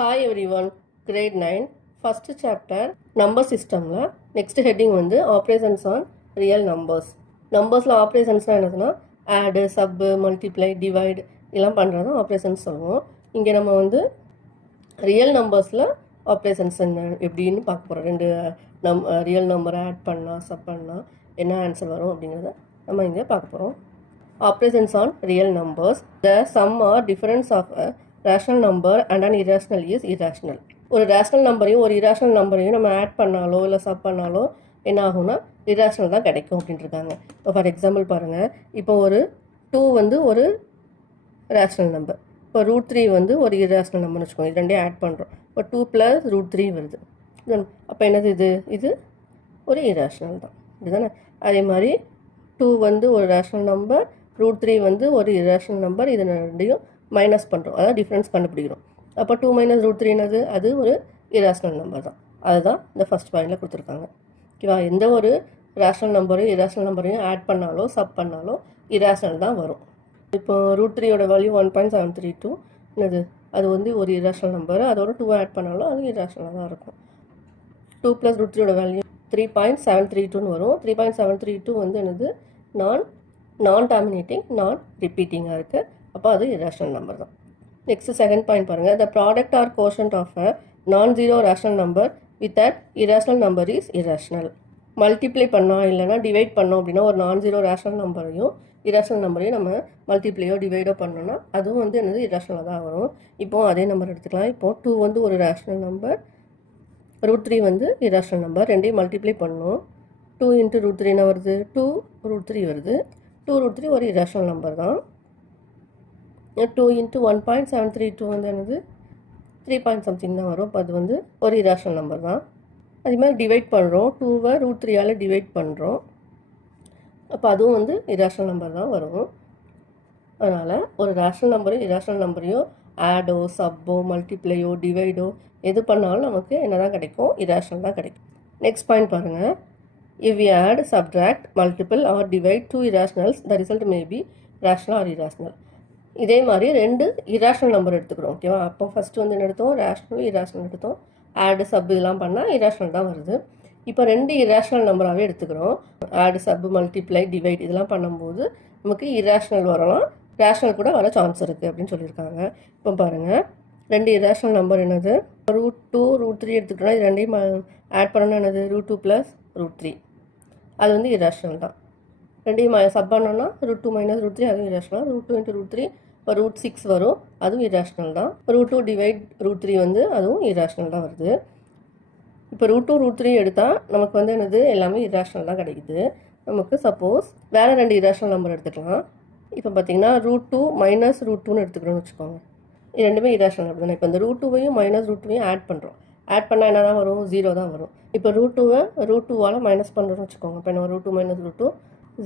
Hi everyone, grade 9, first chapter number systemல next heading வந்து operations on real numbers. நம்பர்ஸில் ஆப்ரேஷன்ஸ்னால் என்னதுன்னா ஆடு, சப்பு, மல்டிப்ளை, டிவைடு இதெல்லாம் பண்ணுறது தான் ஆப்ரேஷன்ஸ் சொல்லுவோம். இங்கே நம்ம வந்து ரியல் நம்பர்ஸில் ஆப்ரேஷன்ஸ் என்ன எப்படின்னு பார்க்க போகிறோம். ரெண்டு ரியல் நம்பரை ஆட் பண்ணால் சப் பண்ணால் என்ன ஆன்சர் வரும் அப்படிங்கிறத நம்ம இங்கே பார்க்க போகிறோம். Operations on real numbers. The sum or difference of a rational number and an irrational is irrational. ஒரு ரேஷனல் நம்பரையும் ஒரு இராஷனல் நம்பரையும் நம்ம ஆட் பண்ணாலோ இல்லை சப் பண்ணாலோ என்ன ஆகும்னா இராஷனல் தான் கிடைக்கும் அப்படின்ட்டு இருக்காங்க. இப்போ ஃபார் எக்ஸாம்பிள் பாருங்கள், இப்போ ஒரு 2 வந்து ஒரு ரேஷனல் நம்பர், இப்போ √3 வந்து ஒரு இராஷனல் நம்பர்னு வச்சுக்கோங்க. இது ரெண்டையும் ஆட் பண்ணுறோம். இப்போ 2 + √3 வருது. அப்போ என்னது இது ஒரு இராஷனல் தான், இதுதானே. அதே மாதிரி 2 வந்து ஒரு ரேஷனல் நம்பர், √3 வந்து ஒரு இராஷனல் நம்பர். இது ரெண்டையும் மைனஸ் பண்ணுறோம், அதாவது டிஃப்ரென்ஸ் கண்டுபிடிக்கிறோம். அப்போ 2 - √3 என்னது, அது ஒரு இராஷனல் நம்பர் தான். அதுதான் இந்த ஃபஸ்ட் பாயிண்டில் கொடுத்துருக்காங்க. ஓகேவா. எந்த ஒரு ரேஷனல் நம்பரையும் இராஷனல் நம்பரையும் ஆட் பண்ணாலோ சப் பண்ணாலோ இராஷனல் தான் வரும். இப்போ √3யோட வேல்யூ 1.732 என்னது, அது வந்து ஒரு இராஷனல் நம்பர். அதோட 2 ஆட் பண்ணாலும் அது இராஷனலாக தான் இருக்கும். 2 + √3யோட வேல்யூ 3.732ன்னு வரும். 3.732 வந்து என்னது, நான் டாமினேட்டிங் நான் ரிப்பீட்டிங்காக இருக்குது. அப்போ அது இராஷனல் நம்பர் தான். நெக்ஸ்ட் செகண்ட் பாயிண்ட் பாருங்கள். The product or quotient of a non-zero rational number with a irrational number is irrational. Multiply பண்ணோம் இல்லைனா டிவைட் பண்ணோம் அப்படின்னா ஒரு நான்-ஜீரோ ரேஷனல் நம்பரையும் இராஷனல் நம்பரையும் நம்ம மல்டிப்ளையோ டிவைடோ பண்ணோன்னா அதுவும் வந்து என்னது இராஷனலாக தான் வரும். இப்போது அதே நம்பர் எடுத்துக்கலாம். இப்போது 2 வந்து ஒரு ரேஷனல் நம்பர், √3 வந்து இராஷனல் நம்பர். ரெண்டையும் மல்டிப்ளை பண்ணோம். 2 × √3 என்ன வருது, 2√3 வருது. 2√3 ஒரு இராஷனல் நம்பர் தான். 2 × 1.732 வந்து என்னது 3 something தான் வரும். அப்போ அது வந்து ஒரு இராஷனல் நம்பர் தான். அதே மாதிரி டிவைட் பண்ணுறோம், 2வை √3ஆல் டிவைட் பண்ணுறோம். அப்போ அதுவும் வந்து இராஷனல் நம்பர் தான் வரும். அதனால் ஒரு ரேஷனல் நம்பரையும் இராஷனல் நம்பரையும் ஆடோ சப்போ மல்டிப்ளையோ டிவைடோ எது பண்ணாலும் நமக்கு என்ன தான் கிடைக்கும், இராஷனல் தான் கிடைக்கும். நெக்ஸ்ட் பாயிண்ட் பாருங்கள். If we add, subtract, multiple or divide two irrationals, the result may be rational or irrational. இதே மாதிரி ரெண்டு இராஷனல் நம்பர் எடுத்துக்கிறோம். ஓகேவா. அப்போ ஃபஸ்ட்டு வந்து என்ன எடுத்தோம், ரேஷனல் இராஷனல் எடுத்தோம். ஆடு சப் இதெல்லாம் பண்ணால் இராஷனல் தான் வருது. இப்போ ரெண்டு இராஷனல் நம்பராகவே எடுத்துக்கிறோம். ஆடு சப் மல்டிப்ளை டிவைட் இதெல்லாம் பண்ணும்போது நமக்கு இராஷனல் வரலாம், ரேஷனல் கூட வர சான்ஸ் இருக்குது அப்படின்னு சொல்லியிருக்காங்க. இப்போ பாருங்கள், ரெண்டு இராஷனல் நம்பர் என்னது, √2 √3 எடுத்துக்கிட்டோம்னா இது ரெண்டையும் ஆட் பண்ணோன்னா என்னது, √2 + √3 அது வந்து இராஷனல் தான். ரெண்டையும் சப் பண்ணோன்னா √2 - √3 அதுவும் இராஷனல். √2 × √3 இப்போ √6 வரும், அதுவும் இராஷனல் தான். √2 டிவைட் √3 வந்து அதுவும் இராஷனல் தான் வருது. இப்போ √2 √3 எடுத்தால் நமக்கு வந்து என்னது எல்லாமே இராஷனல் தான் கிடைக்குது. நமக்கு சப்போஸ் வேறு ரெண்டு இராஷனல் நம்பர் எடுத்துக்கலாம். இப்போ பார்த்தீங்கன்னா √2 - √2ன்னு எடுத்துக்கிறோன்னு வச்சுக்கோங்க. இது ரெண்டுமே இராஷனல் நம்பர் தானே. இப்போ இந்த √2வையும் -√2வையும் ஆட் பண்ணுறோம். ஆட் பண்ணால் என்ன தான் வரும், 0 தான் வரும். இப்போ √2வை √2ஆல் மைனஸ் பண்ணுறோன்னு வச்சுக்கோங்க. இப்போ என்ன, √2 - √2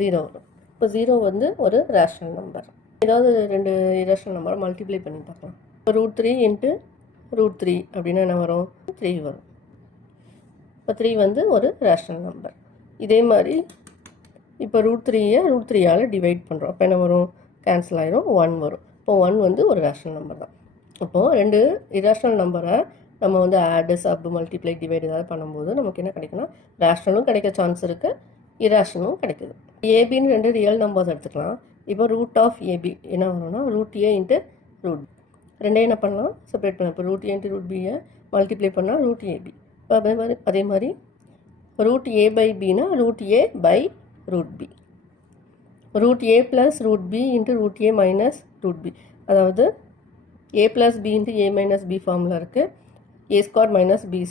0 வரும். இப்போ 0 வந்து ஒரு ரேஷனல் நம்பர். ஏதாவது ரெண்டு இராஷனல் நம்பரை மல்டிப்ளை பண்ணி பார்க்கலாம். இப்போ √3 × √3 அப்படின்னா என்ன வரும், 3 வரும். இப்போ 3 வந்து ஒரு ரேஷனல் நம்பர். இதே மாதிரி இப்போ √3யை √3ஆல் டிவைட் பண்ணுறோம். அப்போ என்ன வரும், கேன்சல் ஆயிரும், 1 வரும். இப்போ 1 வந்து ஒரு ரேஷனல் நம்பர் தான். அப்போது ரெண்டு இராஷனல் நம்பரை நம்ம வந்து ஆடு சப் மல்டிப்ளை டிவைட் ஏதாவது பண்ணும்போது நமக்கு என்ன கிடைக்குன்னா, ரேஷனலும் கிடைக்க சான்ஸ் இருக்குது, இராஷனலும் கிடைக்குது. ஏபின்னு ரெண்டு ரியல் நம்பர்ஸ் எடுத்துக்கலாம். இப்போ √AB என்ன வரும்னா √A × √B ரெண்டையும் என்ன பண்ணலாம், செப்பரேட் பண்ணலாம். இப்போ √A × √Bயை மல்டிப்ளை பண்ணால் √AB. இப்போ அதே மாதிரி √A/Bனா √A/√B. √A + √B × √A - √B, அதாவது A + B × A - B ஃபார்மில் இருக்குது. A² - B².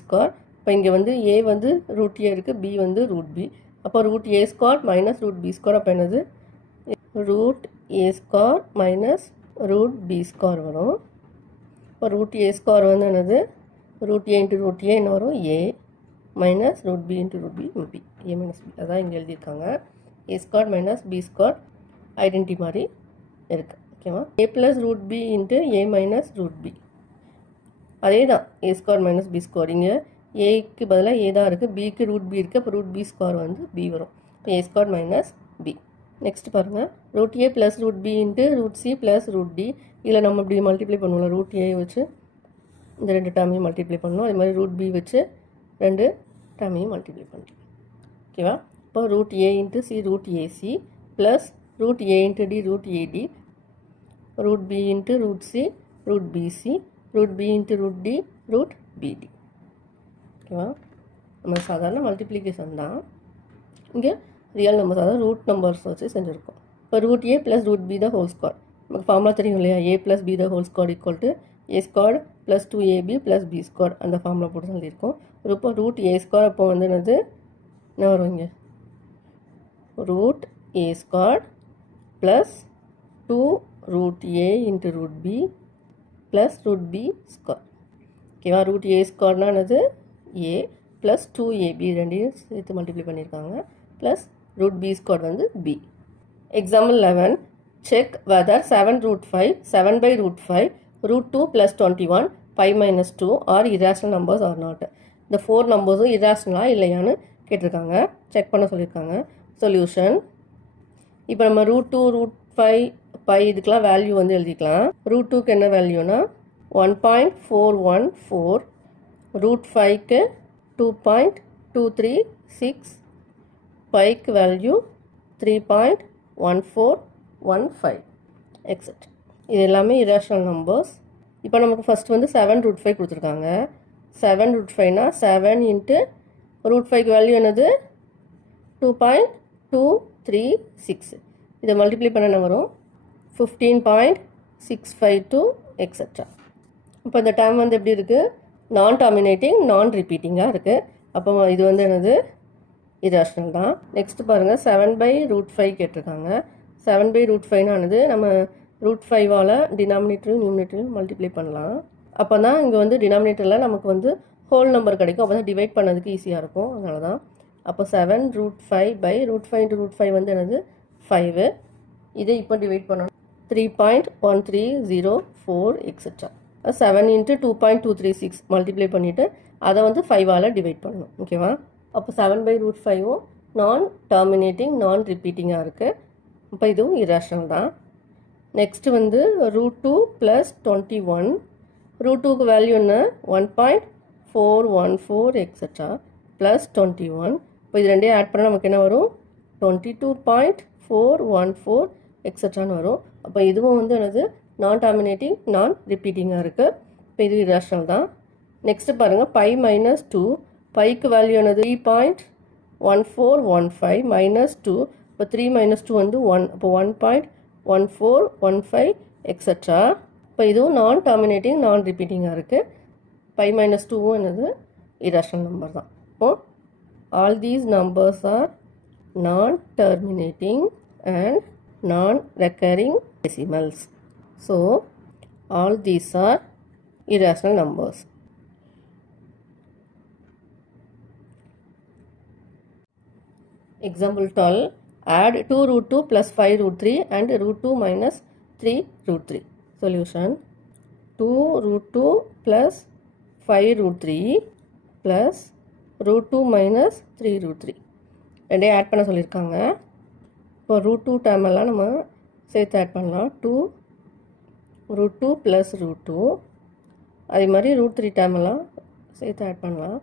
இப்போ இங்கே வந்து A வந்து √A இருக்குது, B வந்து √B. அப்போ √A² - √B². அப்போ என்னது, √A² - √B² வரும். இப்போ √A² வந்து என்னது, √A × √A என்ன வரும், A - √B × √B B, A - B அதான் இங்கே எழுதியிருக்காங்க. A² - B² ஐடென்டி மாதிரி இருக்குது. ஓகேவா. A + √B × A - √B அதே தான். A² - B². இங்கே ஏக்கு பதிலாக ஏ தான் இருக்குது, பிக்கு √B இருக்குது. அப்போ √B² வந்து B வரும். இப்போ A² - B. நெக்ஸ்ட் பாருங்கள், √A + √B × √C + √D. இதில் நம்ம இப்படி மல்டிப்ளை பண்ணுவோம்ல, √A வச்சு இந்த 2 டேர்மையும் மல்டிப்ளை பண்ணணும். அதே மாதிரி ரூட் பி வச்சு 2 டேர்மையும் மல்டிப்ளை பண்ணணும். ஓகேவா? இப்போ root A into C root AC plus root A into D root AD root B into root C root BC root B into root D root BD. ஓகேவா? நம்ம சாதாரண மல்டிப்ளிகேஷன் தான். இங்கே real numbers, அதாவது root numbers வச்சு செஞ்சுருக்கோம். இப்போ root A plus root B the whole square, நமக்கு ஃபார்முலா தெரியும் இல்லையா? A plus B the whole square equal to A square plus 2ab plus B square, அந்த ஃபார்முலா போட்டு சொல்லியிருக்கோம். இப்போ ரூட் ஏ ஸ்கொயர் அப்போ வந்து என்னது என்ன வரும் இங்கே? Root A square plus 2 root A into root B plus root B square. ஓகேவா? ரூட் ஏ ஸ்கொயர்னா என்னது? ஏ ப்ளஸ் 2ab ரெண்டையும் சேர்த்து மல்டிப்ளை பண்ணியிருக்காங்க ப்ளஸ் ரூட் பி ஸ்கொயர் வந்து B. Example 11, check whether 7 root 5, 7 by root 5, root 2 plus 21, 5 minus 2 are irrational numbers or not. இந்த 4 நம்பர்ஸும் irrational இல்லையான்னு கேட்டிருக்காங்க, செக் பண்ண சொல்லியிருக்காங்க. சொல்யூஷன், இப்போ நம்ம ரூட் 2 ரூட் 5 பை இதுக்கெலாம் வேல்யூ வந்து எழுதிக்கலாம். ரூட் 2க்கு என்ன வேல்யூனா 1.414, ரூட் 5க்கு 2.236, பைக்கு வேல்யூ 3.1415 எக்ஸெட்ரா. இது எல்லாமே இரேஷனல் நம்பர்ஸ். இப்போ நமக்கு ஃபஸ்ட் வந்து 7 ரூட் 5 கொடுத்துருக்காங்க. 7 ரூட் 5னா 7 இன்ட்டு ரூட் 5க்கு வேல்யூ என்னது? 2.236. இதை மல்டிப்ளை பண்ண என்ன வரும்? 15.652 எக்ஸெட்ரா. இப்போ இந்த டேர்ம் வந்து எப்படி இருக்குது? நான் டாமினேட்டிங் நான் ரிப்பீட்டிங்காக இருக்குது. அப்போ இது வந்து என்னது? இரேஷனல் தான். நெக்ஸ்ட் பாருங்கள், 7 பை ரூட் 5 கேட்டிருக்காங்க. 7 பை ரூட் 5நானது நம்ம ரூட் 5ஆல் டினாமினேட்டரும் நியூமினேட்டரும் மல்டிப்ளை பண்ணலாம். அப்போ தான் இங்கே வந்து டினாமினேட்டரில் நமக்கு வந்து ஹோல் நம்பர் கிடைக்கும். அப்போ தான் டிவைட் பண்ணதுக்கு ஈஸியாக இருக்கும். அதனால தான். அப்போ 7 root 5 by root 5 into root 5 வந்து என்னது? 5. இதை இப்போ டிவைட் பண்ணணும். 3.1304 எக்ஸெட்ரா. 7 இன்ட்டு 2.236 மல்டிப்ளை பண்ணிவிட்டு அதை வந்து 5ஆல் டிவைட் பண்ணணும். ஓகேவா? அப்போ 7 பை ரூட் 5ம் நான் டர்மினேட்டிங் நான் ரிப்பீட்டிங்காக இருக்குது. அப்போ இதுவும் இரேஷனல் தான். நெக்ஸ்ட்டு வந்து ரூட் 2 ப்ளஸ் 21, ரூட் 2க்கு வேல்யூ என்ன? 1.414 எக்ஸெட்ரா ப்ளஸ் 21. இப்போ இது ரெண்டையும் ஆட் பண்ணால் நமக்கு என்ன வரும்? 22.414 எக்ஸெட்ரான்னு வரும். அப்போ இதுவும் வந்து என்னது? நான் டாமினேட்டிங் நான் ரிப்பீட்டிங்காக இருக்குது. இப்போ இது இரேஷனல் தான். நெக்ஸ்ட்டு பாருங்கள், பை மைனஸ் 2, பைக்கு வேல்யூ என்னது? 3.1415 மைனஸ் 2. இப்போ 3 மைனஸ் 2 வந்து 1. அப்போ 1.1415 எக்ஸெட்ரா. இப்போ இதுவும் நான் டர்மினேட்டிங் நான் ரிப்பீட்டிங்காக இருக்குது. பை மைனஸ் 2வும் என்னது? இரேஷனல் நம்பர் தான். இப்போது ஆல் தீஸ் நம்பர்ஸ் ஆர் நான் டர்மினேட்டிங் அண்ட் நான் recurring decimals. So all these are irrational numbers. Example 12, add 2 root 2 plus 5 root 3 and root 2 minus 3 root 3. Solution, 2 root 2 plus 5 root 3 plus root 2 minus 3 root 3. ரெண்டையும் add பண்ண சொல்லியிருக்காங்க. இப்போ root 2 term எல்லாம் நம்ம சேர்த்து add பண்ணலாம். 2 root 2 plus root 2, அதே மாதிரி ரூட் 3 டேர்ம் எல்லாம் சேர்த்து ஆட் பண்ணலாம்.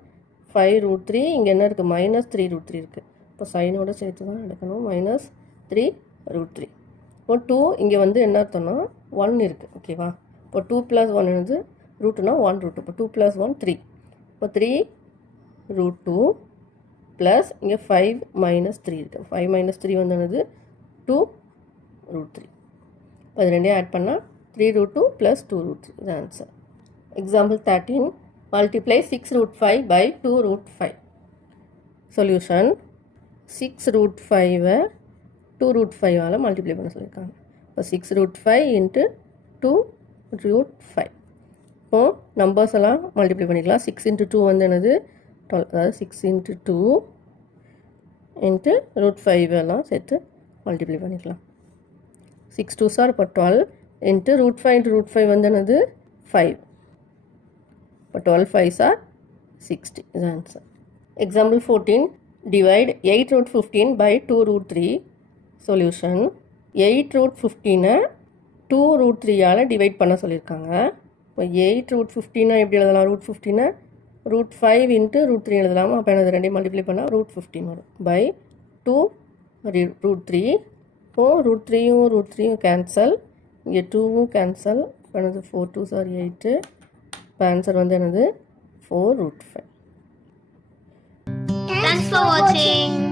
5 root 3, இங்கே என்ன இருக்குது? மைனஸ் 3 root 3 இருக்குது. இப்போ சைனோட சேர்த்து தான் எடுக்கணும். Minus 3 root 3. இப்போ 2 இங்கே வந்து என்ன அர்த்தம்னா 1 இருக்குது. ஓகேவா? இப்போ 2 + 1 என்னது? ரூட்டுனா 1 root. இப்போ 2 + 1 3. இப்போ 3 root 2 ப்ளஸ் இங்கே 5 minus 3 இருக்குது. 5 minus 3 வந்து என்னது? 2 root 3. இப்போ இது ரெண்டையும் ஆட் பண்ணால் 3 root 2 plus 2 root 3. இது answer. Example 13, multiply 6 root 5 by 2 root 5. Solution, 6 root 5 2 root 5ஆல் multiply பண்ண சொல்லியிருக்காங்க. இப்போ 6 root 5 into 2 root 5. இப்போ நம்பர்ஸ் எல்லாம் மல்டிப்ளை பண்ணிக்கலாம். 6 into 2 வந்து என்னது? 12. அதாவது 6 into 2 into root 5 எல்லாம் சேர்த்து மல்டிப்ளை பண்ணிக்கலாம். 6 2s are இப்போ 12 into root 5 into root 5 வந்து என்னது? 5. இப்போ 12 5s are 60. is the answer. Example 14, divide 8 root 15 by 2 root 3. Solution, 8 root 15 2 root 3ஆல் divide பண்ண சொல்லியிருக்காங்க. இப்போ 8 ரூட் 15 எப்படி எழுதலாம்? ரூட் 15 ரூட் 5 இன்ட்டு ரூட் 3 எழுதலாமா? அப்போ எனக்கு ரெண்டையும் மல்டிப்ளை பண்ணால் ரூட் 15 வரும். By 2 root 3. இப்போ ரூட் 3யும் ரூட் 3யும் கேன்சல், இங்கே 2வும் கேன்சல். இப்போ எனது 4 2s are 8. இப்போ ஆன்சர் வந்து எனது 4 ரூட் 5. Thanks for watching.